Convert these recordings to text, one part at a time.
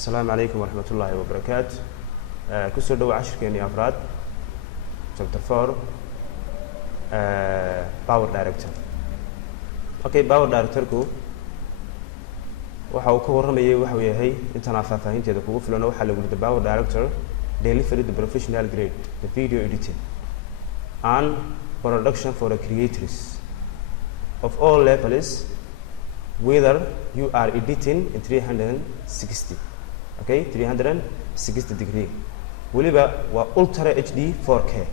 السلام عليكم ورحمة الله وبركاته. كسر دو عشر كيني أفراد chapter 4 power director. Okay, power director كو waxa uu ka warramayay waxa uu yahay intaan faahfaahinteeda kugu filan waxa lagu yiraahdo power director delivery the professional grade the video editing and production for the creators of all levels, whether you are editing in 360, okay, 360 degree, waliba waa ultra HD 4K,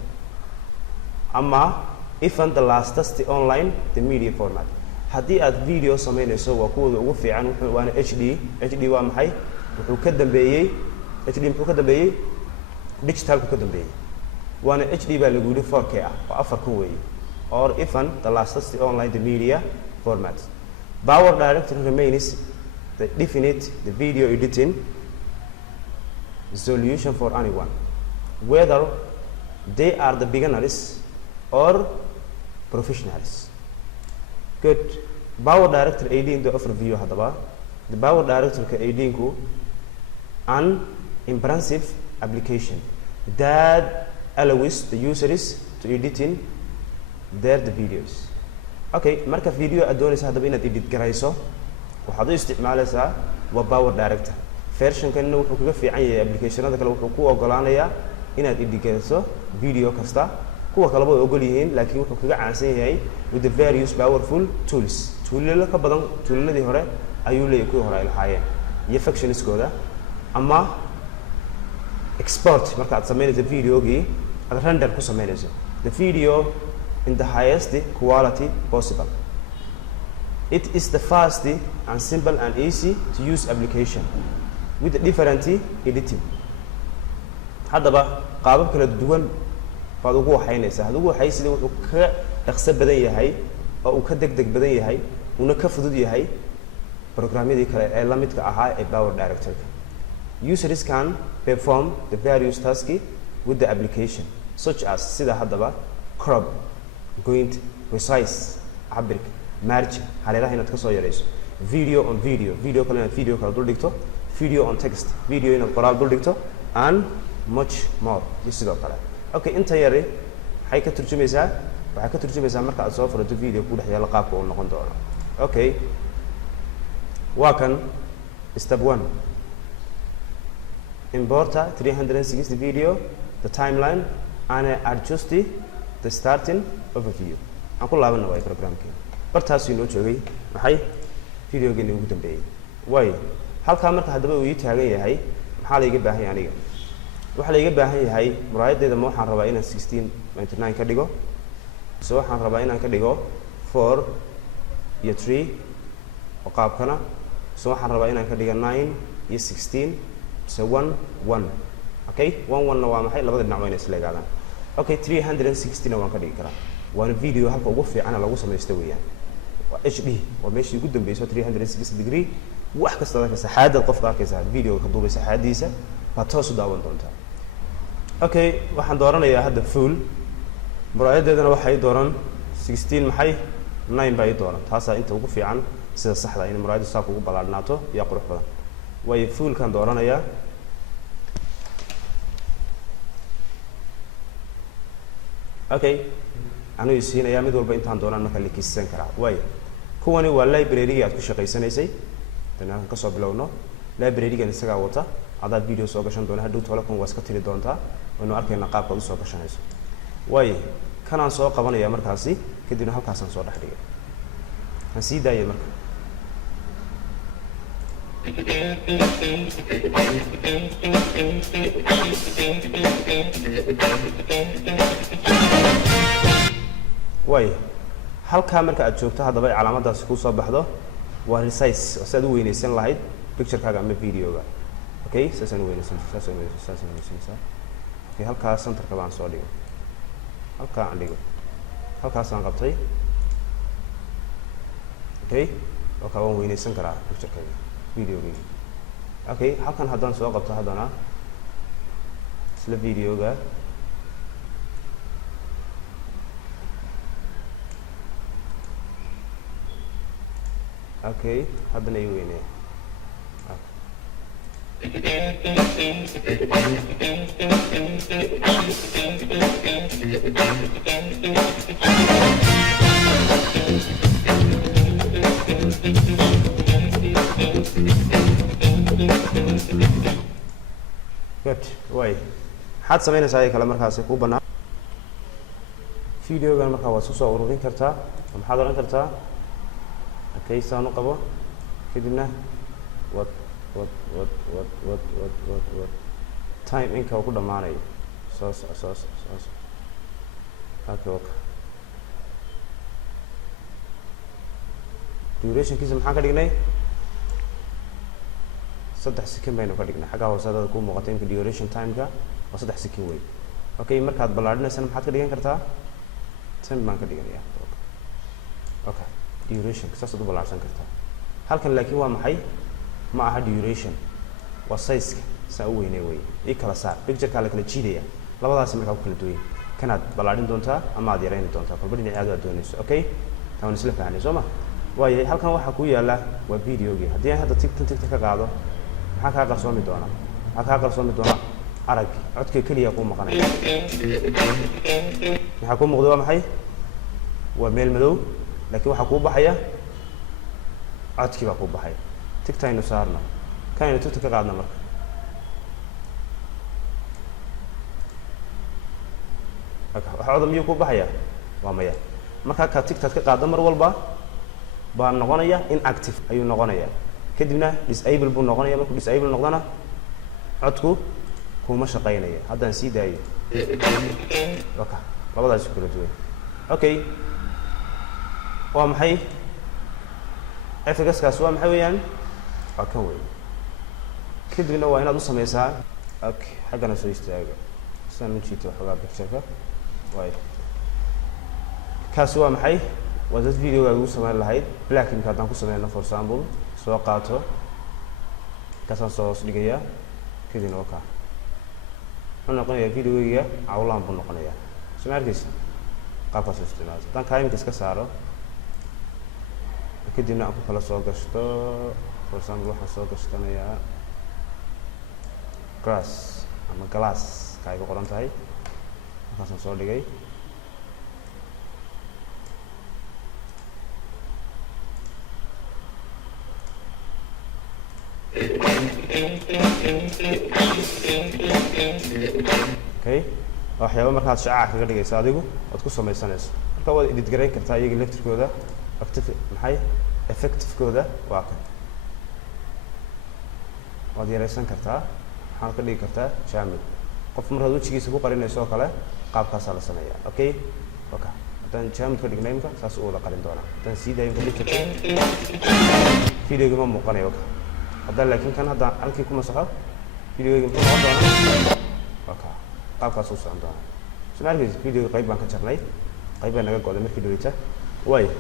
ama even the latest online the media format. haddii aad video samaynayso waa kuwada ugu fiican waana HD waa maxay wuxuu ka dambeeyay HD muxuu ka dambeeyay digital ka dambeeyay waana HD baa lagu yiri 4K ah oo afar ku weeye or even the latest online the media format. Power director remains the definite the video editing solution for anyone, whether they are the beginners or professionals. Good. Power director aiding the overview hadaba. The power director ka aiding ku an impressive application that allows the users to editing their videos. Okay, marka video adoonaysa hadaba inaad edit garayso waxaad u isticmaalaysaa waa power director. Version kan wuxuu kaga fiican yahay applicationada kale wuxuu ku ogolaanayaa inaad edit garayso video kasta kuwa kale way ogol yihiin laakiin wuxuu kaga caansan yahay with the various powerful tools. Toolala ka badan tooladii hore ayuu leeyahay kuwa hore ay lahaayeen iyo functionskooda ama export marka aad samaynayso videogii aad render ku samaynayso the video in the highest quality possible. It is the fast and simple and easy to use application with the different editing. Haddaba qaabab kala duwan baad ugu waxaynaysaa ugu waxaysid wuxuu ka dhaqso badan yahay oo uu ka degdeg badan yahay una ka fudud yahay programyadii kale ee la midka ahaa ee power director. Users can perform the various tasks with the application such as sida haddaba crop, going, precise, cabir, margin, hareeraha inaad ka soo yareyso, video on video kale inaad video kala dul dhigto, video on text, video inaad qoraal dul dhigto and much more sidoo kale. Okay, inta yari waxay ka turjumaysaa marka aad soo furato video ku dhex yaala qaabka uu noqon doono. Okay, waa kan step 1 import 360 video the timeline and adjust the starting overview. aan ku laabana way programkii bartaas inoo joogay maxay videogeeni ugu dambeeyay way halka marka hadaba uu ii taagan yahay maxaa la iga baahan yahay aniga waxa la iga baahan yahay muraayadeeda ma waxaan rabaa inaan 16:99 ka dhigo so waxaan rabaa inaan ka dhigo 4 iyo 3 oo qaabkana so waxaan rabaa inaan ka dhigo 9 iyo 16 so 1 okay 1 na waa maxay labada dhinac waa inay isla eegaadaan. Okay, 360 na waan ka dhigi karaa waana video halka ugu fiican lagu sameeysto weeyaan waa HD waa meeshii ugu dambeysay 360 degree wax kasta dadka saxaadada qofka arkaysa video ka duubay saxaadiisa waa toos u daawan doontaa. Okay, waxaan dooranayaa hadda full muraayadeedana waxay dooran 16 maxay 9 bay dooran taasa inta ugu fiican sida saxda in muraayadu saak ugu balaadnaato iyo qurux badan way full kan dooranayaa. Okay, anu isiinaya mid walba intaan doonaan marka la kiisan karaa way kuwani waa library aad ku shaqaysanaysay tanaan ka soo bilowno library-gan isaga wata adaa video soo gashan doona hadhow tolo kan waa iska tiri doontaa waynu arkayna qaabka aad soo gashanayso way kanaan soo qabanaya markaasi kadibna halkaasaan soo dhex dhigay aan sii daayay marka way halka marka aad joogto hadaba calaamadaas ku soo baxdo waa resize oo saad u weynaysan lahayd picture-kaaga ama video-ga. Okay, saasan weynaysan okay halkaas center-ka baan soo dhigo halka aan dhigo halkaas aan qabtay okay oo ka waan weynaysan karaa picture-kaaga video-ga. Okay, halkan haddaan soo qabto haddana isla video-ga okay haddana ay weynee good way waxaad samaynaysaa ay kale markaasi ku bannaan videogan markaa waad soo ururin kartaa maxaad oran kartaa okay saan u qabo kadibna what time inka ku dhamaanayo soo okay duration kiisa maxaan ka dhignay 3 second baynu ka dhignay xagga hoosadada ku muuqatay inka duration time-ka waa 3 second way okay markaad balaadhinaysana maxaad ka dhigan kartaa 10 baan ka dhiganayaa okay duration saas aad u balaadhsan kartaa halkan laakiin waa maxay ma aha duration waa size saa u weynay way i kala saar picture-ka la kala jiidaya labadaas markaa ku kala duwan kanaad balaadhin doontaa ama aad yareyn doontaa kolba dhinacaad aad doonayso okay taan isla fahanay soo ma waayo halkan waxa ku yaala waa video-gii haddii aan hadda tigta ka qaado maxaa kaa qarsoomi doona arag codka kaliya ku maqanaya maxaa ku muuqda waa maxay waa meel madow laakiin waxa ku baxaya codkii baa ku baxaya tigtaynu saarna kanaynu tigta ka qaadna marka waxa codam miyuu ku baxaya waa maya marka ka tigtaad ka qaadda mar walba baa noqonaya inactive ayuu noqonaya kadibna disable buu noqonaya markuu disable noqdana codku kuma shaqeynaya haddaan sii daayo okay labadaas kala duwan okay waa maxay efficacy-kaas waa maxay weeyaan waa kan weyn kadibna waa inaad u sameysaa okay xaggana soo istaaga saan u jiito waxoogaa picture-ka waay kaasi waa maxay waa dad video-gaaga ugu samayn lahayd blackimka haddaan ku sameyno for example soo qaato kaasaan soo hoos dhigayaa kadibna waa kaa wuxuu noqonayaa video-gayga cawlaan buu noqonayaa soo ma arkaysa qaabkaas u isticmaalo haddaan kaimka iska saaro kadibna aan ku kala soo gashto for example waxaan soo gashtanayaa grass ama glass ka ay ku qoran tahay markaasaan soo dhigay okay waxyaabo markaad shacaac kaga dhigaysa adigu ood ku samaysanayso marka waad edit garayn kartaa iyaga laftirkooda active maxay effective-kooda waa kan waad yaraysan kartaa waxaad ka dhigi kartaa jaamid qof markaad wejigiisa ku qarinayso oo kale qaabkaasaa la sameeyaa okay okay haddaan jaamid ka dhignay imka saas u wada qarin doonaa haddaan sii daayo imka picture video-ga ma muuqanayo okay haddaan laakiin kan haddaan halkii ku masaxo video-ga muxuu noqon doonaa okay qaabkaas u socon doonaa soo ma arkaysa video-ga qayb baan ka jarnay qayb baa naga go'day markii dhaweyta waayo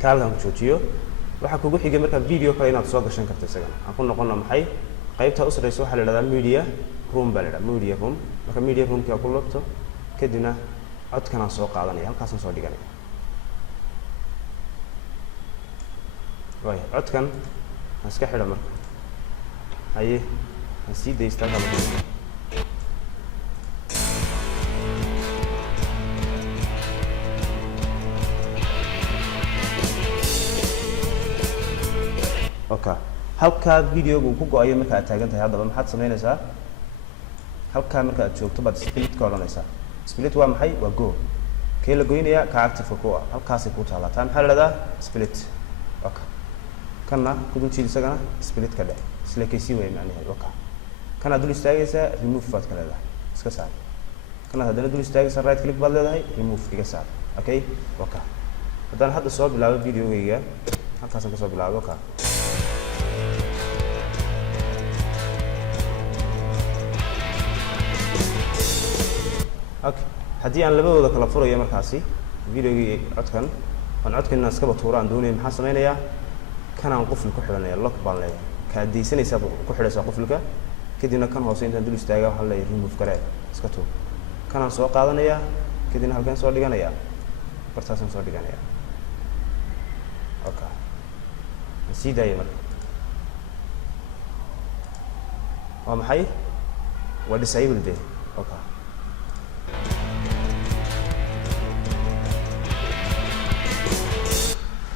ka halkan ku joojiyo waxaa kugu xigay markaa video kale inaad soo gashan karto isagana aan ku noqono maxay qaybta u sarreysa waxaa la idhahdaa media room baa la idhaha media room marka media roomkii aad ku labto kadibna codkan aan soo qaadanaya halkaasaan soo dhiganaya waayo codkan aan iska xidha marka haye aan sii daystaa halka okay halka video-ga uu ku go'ayo marka aad taagan tahay haddaba maxaad samaynaysaa halkaa marka aad joogto baad split ka odhanaysaa split waa maxay waa go kee la goynayaa ka active ku ah halkaasay ku taallaa taa maxaa la dhahdaa split okay kanna ku dul jiid isagana split ka dheh isla kaysii way macnaheedu okay kana dul istaagaysaa remove baad ka leedahay iska saar kana haddana dul istaagaysaa right click baad leedahay remove iga saar okay okay haddaan hadda soo bilaabo video-gayga halkaasaan ka soo bilaabo okay okay haddii aan labadooda kala furayo markaasi video-gii codkan aan codkan inaan iskaba tuuro aan doonaya maxaan sameynayaa kanaan qufil ku xidhanaya lock baan leeyahay kaad deysanaysaa ku xidhaysaa qufilka kadibna kan hoose intaan dul istaagaa waxaan leeyahay remove garee iska tuur kanaan soo qaadanayaa kadibna halkan soo dhiganayaa bartaasaan soo dhiganayaa okay aan sii daaya marka waa maxay waa disable de okay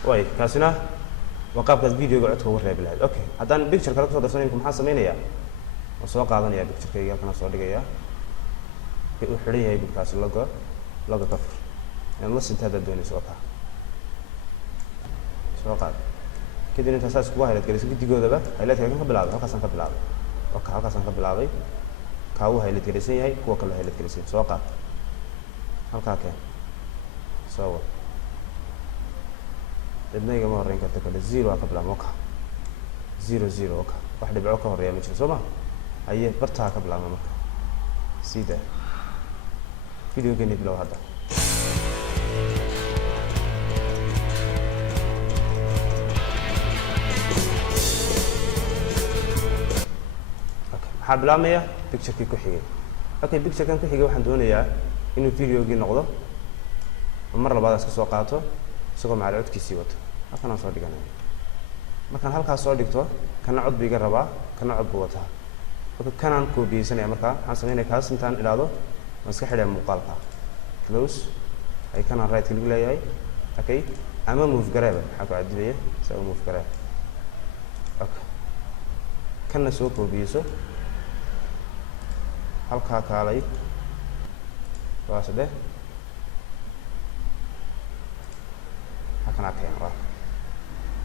way kaasina waa qaabkaas videoga codka ugu reebi lahayd okay haddaan picture kale kusoo darsanay maxaa samaynayaa oo soo qaadanaya picture-kayga halkan soo dhigaya uu xiran yahay bidkaasi logo ka fur in la sinta haddaad doonayso okay soo qaad kadib inta saas kuwa highlight galayso videogoodaba highlight-ka kan ka bilaabay halkaasaan ka bilaabay okay halkaasaan ka bilaabay ka uu highlight galaysan yahay kuwa kale highlight galaysan soo qaad halkaa keen soo wad dadnayga ma horreyn karta kale 0 ka bilaabay okay 0 okay wax dhibco ka horeeya ma jiro soo ma ayay bartaa ka bilaabay marka sida video gani bilow hadda waxaa bilaabmaya picture-kii ku xigay okay picture-kan ku xigay waxaan doonayaa inuu video-gii noqdo mar labaad iska soo qaato isagoo macal codkiisii wato halkan aan soo dhiganaya markaan halkaas soo dhigto kana cod biga rabaa kana cod buu wataa okay kanaan koobiyeysanaya markaa waxaan sameynaya kaas intaan ilaado waan iska xidhaya muuqaalka close ay kanaan right click leeyahay okay ama move gareeba maxaa ku cadilaya saa move gareeba okay kana soo koobiyeyso halkaa kaalay waa saddex halkan akeen waa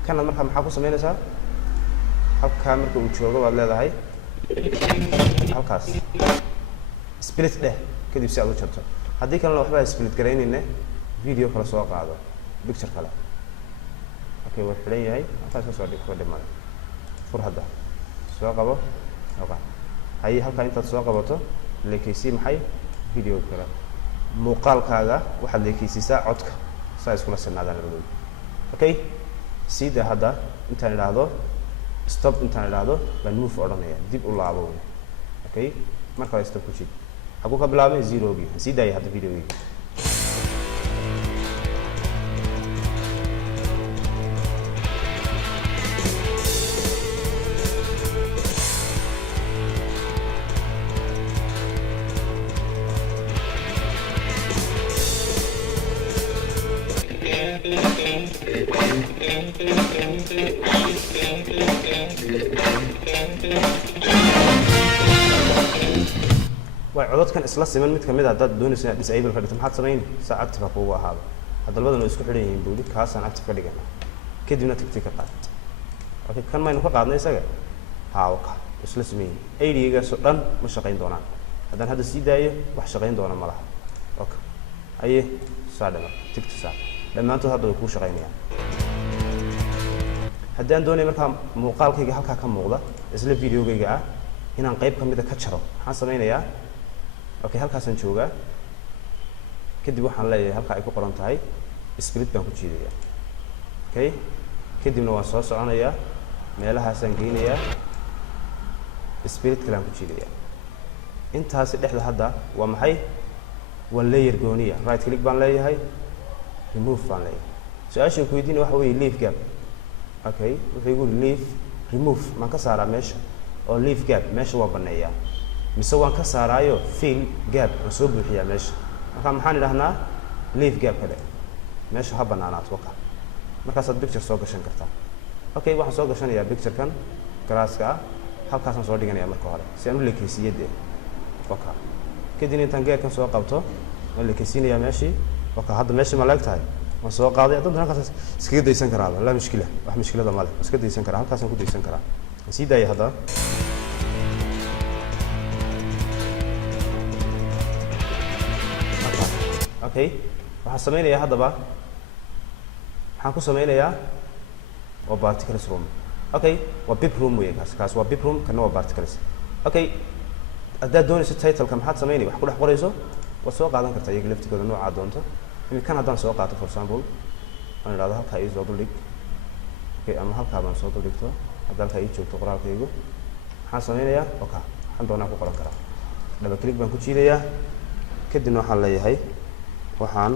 kana markaa maxaa ku sameynaysaa halkaa marka uu joogo waad leedahay halkaas split dheh kadib si aad u jarto haddii kalena waxba split garaynayna video kale soo qaado picture kale okay waa xiran yahay halkaas ka soo dhig ku dhimay fur hadda soo qabo okay hay halka intaad soo qabato leekaysi maxay video kale muuqaalkaaga waxaad leekaysiisaa codka saa iskula sinaadaan labadooda okay sida hadda intaan ilaahdo stop intaan ilaahdo baan move odhanaya dib u laabo okay marka stop ku jid haku ka bilaabay 0 sida ay hadda video-gii way codadkan isla siman mid kamid ah dad doonaysa inaad disable ka dhigto maxaad sameyn saa active kuugu ahaado hadda labadan way isku xidhan yihiin buuli kaasaan active ka dhigana kadibna tigti ka qaad okay kan maynu ka qaadnay isaga okay isla siman AD-gaas oo dhan ma shaqayn doonaan haddaan hadda sii daayo wax shaqayn doona ma laha okay aye saa dhama tigti saa dhammaantood hadda way kuu shaqaynayaan haddii aan doonay markaa muuqaalkayga halkaa ka muuqda isla videogayga ah inaan qayb ka mid ah ka jaro maxaan sameynayaa okay halkaasaan joogaa kadib waxaan leeyahay halka ay ku qoran tahay split baan ku jiidayaa okay kadibna waan soo soconayaa meelahaasaan geynayaa split kale aan ku jiidayaa intaasi dhexda hadda waa maxay waa layer gooniya right click baan leeyahay remove baan leeyahay su-aasha ku weydiinaya waxa weeye leave gap okay wuxuu igu leave remove maan ka saaraa meesha oo leave gap meesha waa baneeyaa mise waan ka saaraayo fill gap aan soo buuxiyaa meesha marka maxaan idhahnaa leave gap kale meesha ha banaanaato waka markaasaad picture soo gashan kartaa okay waxaan soo gashanayaa picture-kan garaaska ah halkaasaan soo dhiganayaa marka hore si aan u leekeysiiyadee waka kadib intaan geerkan soo qabto waan leekeysiinayaa meeshii waka hadda meeshii ma leeg tahay waan soo qaaday haddana halkaas iskaga daysan karaaba laa mushkila wax mushkilada male iska daysan karaa halkaasaan ku daysan karaa waan sii daaya haddana okay waxaan sameynayaa haddaba waxaan ku sameynayaa waa particles room okay waa bib room weeye kaas waa bib room kana waa particles okay haddaad doonayso title-ka maxaad sameynay wax ku dhex qorayso waad soo qaadan kartaa iyaga laftigooda noocaa doonto kan haddaan soo qaato for example aan idhahdo halkaa ii soo duldhig okay ama halkaa baan soo duldhigto hadda halkaa ii joogto qoraalkaygu maxaan sameynayaa okay waxaan doonaa ku qoran karaa double click baan ku jiidayaa kadibna waxaan leeyahay waxaan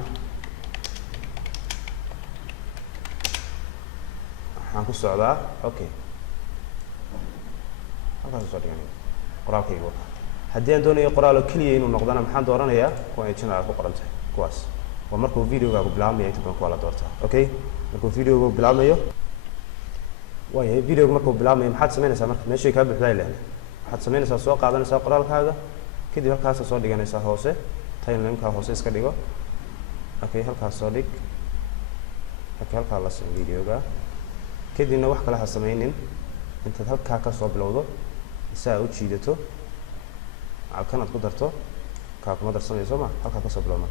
ku socdaa okay halkaas soo dhiganaya qoraalkaygu haddii aan doonayo qoraal oo keliya inuu noqdana maxaan dooranayaa kuwa ay channel ku qoran tahay kuwaas waa markuu videogaagu bilaabmayo inta badan kuwa la doortaa okay markuu videogu bilaabmayo waayahay videogu markuu bilaabmayo maxaad samaynaysaa marka meeshay kaa buuxdaa leedahay waxaad samaynaysaa soo qaadanaysaa qoraalkaaga kadib halkaas soo dhiganaysaa hoose timeline-ka hoose iska dhigo okay halkaas soo dhig okay halkaa la soo videoga kadibna wax kale ha samaynin intaad halkaa ka soo bilowdo saa u jiidato halkanaad ku darto kaa kuma darsanayso ma halkaa ka soo bilowna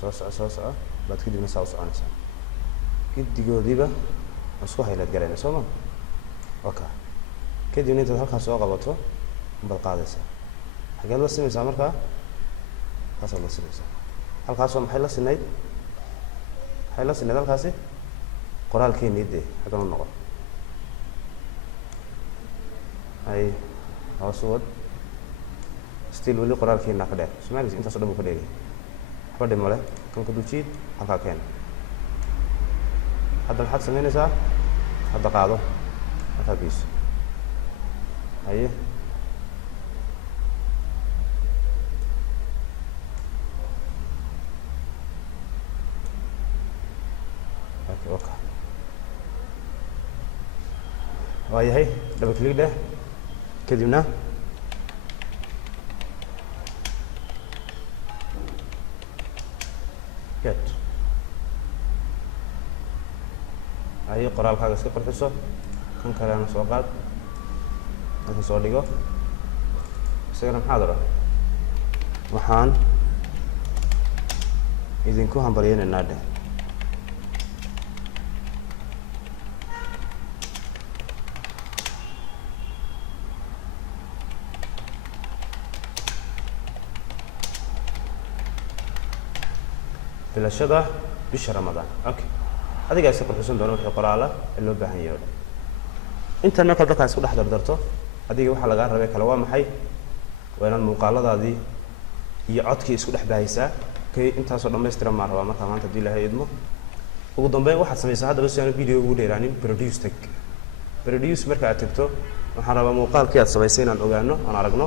soo soco baad kadibna saa u soconaysaa giddigoodiiba isku haylaad galayna soo ma okay kadibna intaad halkaa soo qabato baad qaadaysaa xageed la simaysaa markaa halkaasaad la simaysaa halkaasoo maxay la sinayd halkaasi qoraalkeennii dee xaggan u noqon ay hoos u wad still weli qoraalkeennaa ka dheer soomaalis intaasoo dhan buu ka dheeryahay waxba dhib male kan ka dujiid halkaa keena hadda maxaad samaynaysaa hadda qaado halkaa geyso haye okay waayahay double click dheh kadibna get haye qoraalkaaga iska qurxiso kan kalena soo qaad halka soo dhigo isagana maxaad odhan waxaan idinku hambalyaynaynaa dheh bilashada bisha Ramadaan okay adiga iska qurxisan doona wixii qoraala ee loo baahan yahay inta marka dadka isku dhex dardarto adiga waxa laga rabay kala waa maxay waa inaan muuqaaladaadii iyo codkii isku dhex baahaysaa okay intaas oo dhameystiran ma raba marka maanta hadii Ilaahay idmo ugu dambeyn waxaad samaysaa hadaba si aan video ugu dheeraanin produce marka aad tagto waxaan rabaa muuqaalkii aad samaysay inaan ogaano aan aragno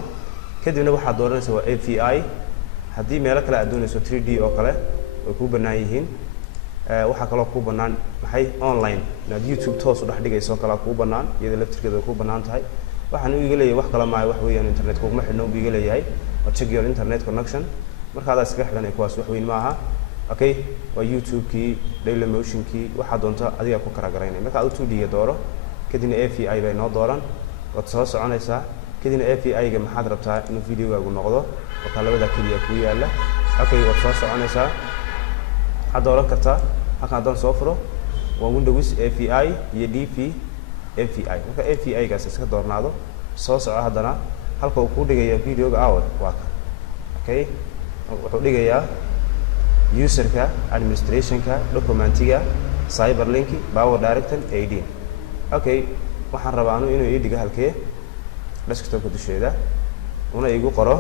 kadibna waxaad dooranaysaa waa API haddii meelo kale aad doonayso 3D oo kale way ku banaan yihiin waxa kale oo ku banaan maxay online inaad YouTube toos u dhex dhigayso kala ku banaan iyada laftirkeeda ku banaan tahay waxaan u iga leeyahay wax kala ma wax weeyaan internet kuma xidhno u iga leeyahay oo check your internet connection marka aad iska xidhanay kuwaas wax weyn ma aha okay waa YouTube kii Dailymotion kii waxa doonto adiga ku kala garaynay marka aad 2D dooro kadibna API bay noo dooran waad soo soconaysaa kadibna API-ga maxaad rabtaa inuu videogaagu noqdo oo kala labada kaliya ku yaala okay waad soo soconaysaa waxaad dooran kartaa halkan haddaan soo furo waa Windows API iyo DP API marka API-gaas iska doornaado soo soco haddana halka uu ku dhigayo videoga awal waa kan okay wuxuu dhigayaa userka administrationka documentiga cyberlink power director 18 okay waxaan rabaa inuu ii dhigo halkee desktop-ka dusheeda una igu qoro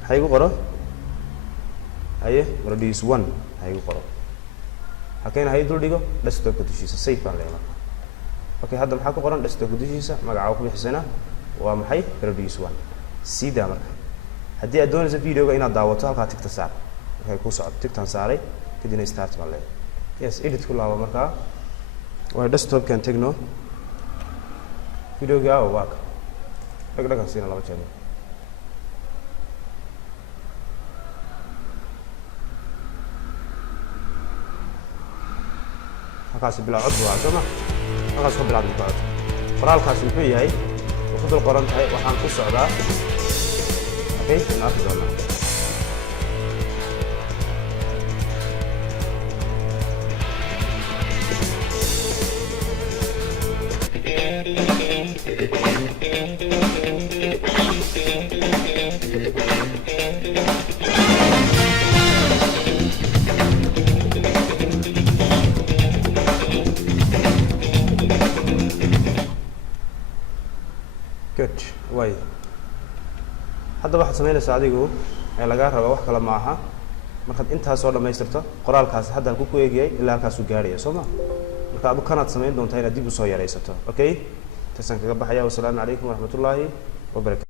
maxay igu qoro haye produce 1 hay igu qoro halkeen hay dul dhigo desktop-ka dushiisa save baan leeyahay okay hadda maxaa ku qoran desktop-ka dushiisa magaca ku bixisana waa maxay produce 1 sida marka haddii aad doonayso videoga inaad daawato halka tigta saar waxay ku socod tigtan saaray kadibna start baan leeyahay yes edit ku laabo marka waa desktop-kan tagno videoga waa ka dhagdhagan siina laba jeer halkaas bilaa cod waa sama halkaas ku bilaabay cod qoraalkaas wuxuu yahay wuxuu dul qoran tahay waxaan ku socdaa okay inaad doona good way hadda waxaad samaynaysaa adigu ee laga rabo wax kale ma aha markaad intaas soo dhameystirto qoraalkaas hadda ku eegayay ilaa halkaas uu gaarayo Soomaa marka aad kanaad samayn doontaa inaad dib u soo yareysato okay tasan kaga baxaya wassalaamu calaykum wa rahmatullaahi wa barakaatuh